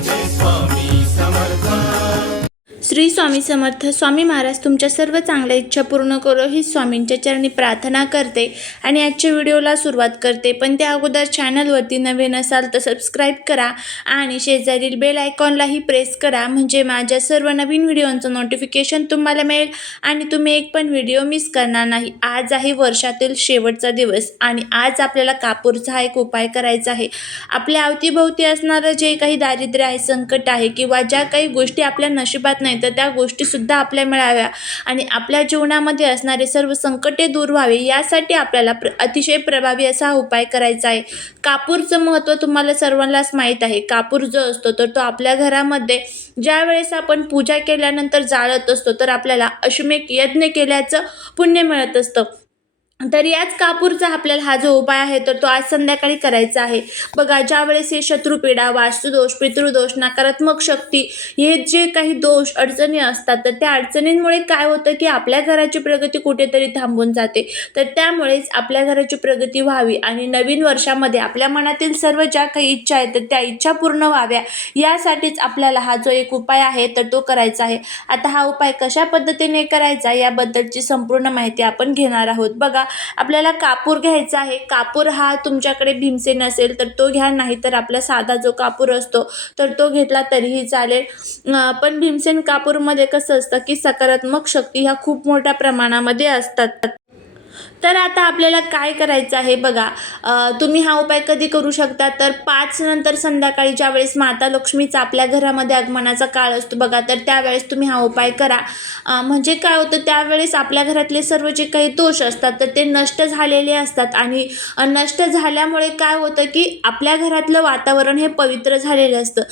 this one. Shri Swami Samarth Swami Maharaj तुमच्या सर्व चांगल्या इच्छा पूर्ण करो ही स्वामींच्या चरणी प्रार्थना करते आणि आजच्या व्हिडिओला सुरुवात करते. पण त्या अगोदर चॅनलवरती नवीन असाल तर सबस्क्राईब करा आणि शेजारील बेल आयकॉनलाही प्रेस करा. म्हणजे माझ्या सर्व नवीन व्हिडिओंचं नोटिफिकेशन तुम्हाला मिळेल आणि तुम्ही एक पण व्हिडिओ मिस करणार नाही. आज आहे वर्षातील शेवटचा दिवस आणि आज आपल्याला कापूरचा हा एक उपाय करायचा आहे. आपल्या अवतीभोवती असणारं जे काही दारिद्र्य आहे संकट आहे किंवा ज्या काही गोष्टी आपल्या नशिबात नाही तर तर त्या गोष्टीसुद्धा आपल्या मिळाव्या. आणि आपल्या जीवनामध्ये असणारे सर्व संकटे दूर व्हावे यासाठी आपल्याला प्र अतिशय प्रभावी असा उपाय करायचा आहे. कापूरचं महत्त्व तुम्हाला सर्वांनाच माहीत आहे. कापूर जो असतो तर तो आपल्या घरामध्ये ज्या वेळेस आपण पूजा केल्यानंतर जाळत असतो तर आपल्याला अश्वमेक यज्ञ केल्याचं पुण्य मिळत असतं. तर याच कापूरचा आपल्याला हा जो उपाय आहे तर तो आज संध्याकाळी करायचा आहे. बघा ज्या वेळेस हे शत्रुपीडा वास्तुदोष पितृदोष नकारात्मक शक्ती हे जे काही दोष अडचणी असतात तर त्या अडचणींमुळे काय होतं की आपल्या घराची प्रगती कुठेतरी थांबून जाते. तर त्यामुळेच आपल्या घराची प्रगती व्हावी आणि नवीन वर्षामध्ये आपल्या मनातील सर्व ज्या काही इच्छा आहेत तर त्या इच्छा पूर्ण व्हाव्या यासाठीच आपल्याला हा जो एक उपाय आहे तर तो करायचा आहे. आता हा उपाय कशा पद्धतीने करायचा याबद्दलची संपूर्ण माहिती आपण घेणार आहोत. बघा आपल्याला कापूर घ्यायचा आहे. कापूर हा तुमच्याकडे भीमसेन असेल तर तो घ्या नाही तर आपला साधा जो कापूर असतो तर तो घेतला तरीही चालेल. पण भीमसेन कापूरमध्ये कसं असतं की सकारात्मक शक्ती ह्या खूप मोठ्या प्रमाणामध्ये असतात. तर आता आपल्याला काय करायचं आहे बघा. तुम्ही हा उपाय कधी करू शकता? तर पाच नंतर संध्याकाळी ज्या वेळेस माता लक्ष्मीचा आपल्या घरामध्ये आगमनाचा काळ असतो बघा तर त्यावेळेस तुम्ही हा उपाय करा. म्हणजे काय होतं? त्यावेळेस आपल्या घरातले सर्व जे काही दोष असतात तर ते नष्ट झालेले असतात. आणि नष्ट झाल्यामुळे काय होतं की आपल्या घरातलं वातावरण हे पवित्र झालेलं असतं.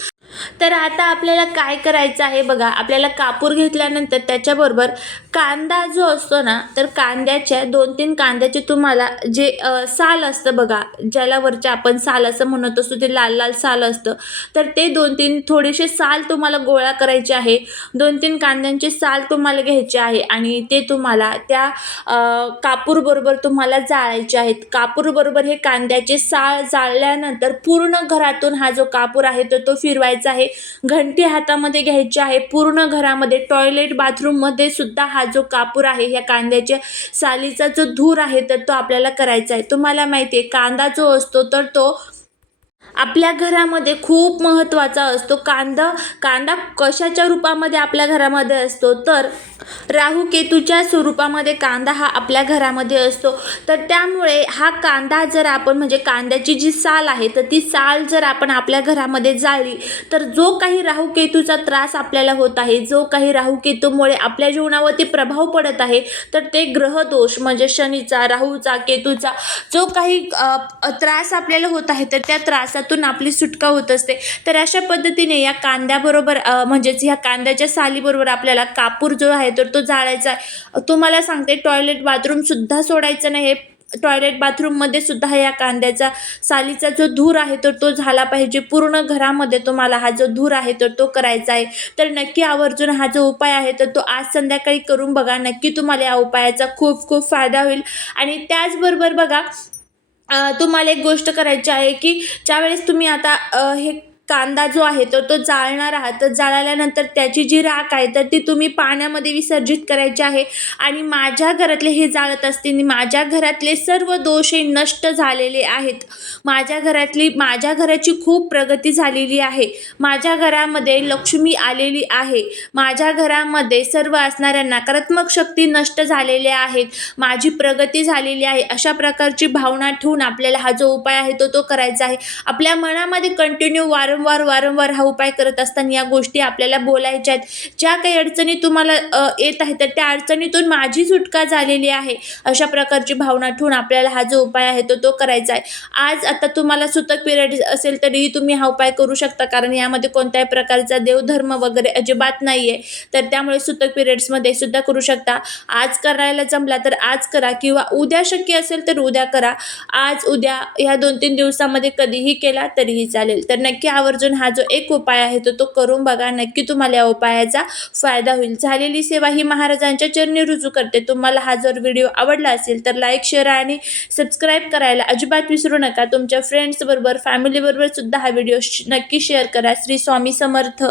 तर आता आपल्याला काय करायचं आहे बघा आपल्याला कापूर घेतल्यानंतर त्याच्याबरोबर कांदा जो असतो ना तर कांद्याच्या दोन तीन कांद्याचे तुम्हाला जे साल असतं बघा ज्याला वरच्या आपण साल असं म्हणत असतो ते लाल लाल साल असतं तर ते दोन तीन थोडेसे साल तुम्हाला गोळा करायचे आहे. दोन तीन कांद्यांचे साल तुम्हाला घ्यायचे आहे आणि ते तुम्हाला त्या कापूरबरोबर तुम्हाला जाळायचे आहेत. कापूरबरोबर हे कांद्याचे साळ जाळल्यानंतर पूर्ण घरातून हा जो कापूर आहे तर तो फिरवायचा आहे. घंटी हातामध्ये घ्यायची आहे. पूर्ण घरामध्ये टॉयलेट बाथरूममध्ये सुद्धा हा जो कापूर आहे ह्या कांद्याच्या सालीचा जो धूर आहे तर तो आपल्याला करायचा आहे. तुम्हाला माहिती आहे कांदा जो असतो तर तो आपल्या घरामध्ये खूप महत्त्वाचा असतो. कांदा कांदा कशाच्या रूपामध्ये आपल्या घरामध्ये असतो? तर राहू केतूच्या स्वरूपामध्ये कांदा हा आपल्या घरामध्ये असतो. तर त्यामुळे हा कांदा जर आपण म्हणजे कांद्याची जी साल आहे तर ती साल जर आपण आपल्या घरामध्ये जाळली तर जो काही राहू केतूचा त्रास आपल्याला होत आहे जो काही राहू केतूमुळे आपल्या जीवनावरती प्रभाव पडत आहे तर ते ग्रहदोष म्हणजे शनीचा राहूचा केतूचा जो काही त्रास आपल्याला होत आहे तर त्या त्रासात त्यातून आपली सुटका होत असते. तर अशा पद्धतीने या कांद्याबरोबर म्हणजेच ह्या कांद्याच्या सालीबरोबर आपल्याला कापूर जो आहे तर तो जाळायचा आहे. तुम्हाला सांगते टॉयलेट बाथरूमसुद्धा सोडायचं नाही. हे टॉयलेट बाथरूममध्ये सुद्धा या कांद्याचा सालीचा जो धूर आहे तर तो झाला पाहिजे. पूर्ण घरामध्ये तुम्हाला हा जो धूर आहे तर तो करायचा आहे. तर नक्की आवर्जून हा जो उपाय आहे तर तो आज संध्याकाळी करून बघा. नक्की तुम्हाला या उपायाचा खूप खूप फायदा होईल. आणि त्याचबरोबर बघा तुम्हाला एक गोष्ट करायची आहे की ज्यावेळेस तुम्ही आता हे कांदा जो आहे तर तो जाळणार आहात. तर जाळल्यानंतर त्याची जी राख आहे तर ती तुम्ही पाण्यामध्ये विसर्जित करायची आहे. आणि माझ्या घरातले हे जाळत असतील माझ्या घरातले सर्व दोष हे नष्ट झालेले आहेत. माझ्या घरातली माझ्या घराची खूप प्रगती झालेली आहे. माझ्या घरामध्ये लक्ष्मी आलेली आहे. माझ्या घरामध्ये सर्व असणाऱ्या नकारात्मक शक्ती नष्ट झालेल्या आहेत. माझी प्रगती झालेली आहे. अशा प्रकारची भावना ठेवून आपल्याला हा जो उपाय आहे तो तो करायचा आहे. आपल्या मनामध्ये कंटिन्यू वारंवार वारंवार हा उपाय करत असताना या गोष्टी आपल्याला बोलायच्या आहेत ज्या काही अडचणी तुम्हाला येत आहेत तर त्या अडचणीतून माझी सुटका झालेली आहे. अशा प्रकारची भावना ठेवून आपल्याला हा जो उपाय आहे तो तो करायचा आहे. आज आता तुम्हाला सुतक पिरियड असेल तरीही तुम्ही हा उपाय करू शकता कारण यामध्ये कोणत्याही प्रकारचा देवधर्म वगैरे अजिबात नाही आहे तर त्यामुळे सुतक पिरियड्समध्ये सुद्धा करू शकता. आज करायला जमला तर आज करा किंवा उद्या शक्य असेल तर उद्या करा. आज उद्या ह्या दोन तीन दिवसामध्ये कधीही केला तरीही चालेल. तर नक्की आवर्जून हा जो एक उपाय आहे तो तो करून बघा. नक्की तुम्हाला या उपायाचा फायदा होईल. झालेली सेवा ही महाराजांच्या चरणी रुजू करते. तुम्हाला हा जर व्हिडिओ आवडला असेल तर लाईक शेअर आणि सबस्क्राईब करायला अजिबात विसरू नका. तुमच्या फ्रेंड्सबरोबर फॅमिलीबरोबर सुद्धा हा व्हिडिओ नक्की शेअर करा. श्री स्वामी समर्थ.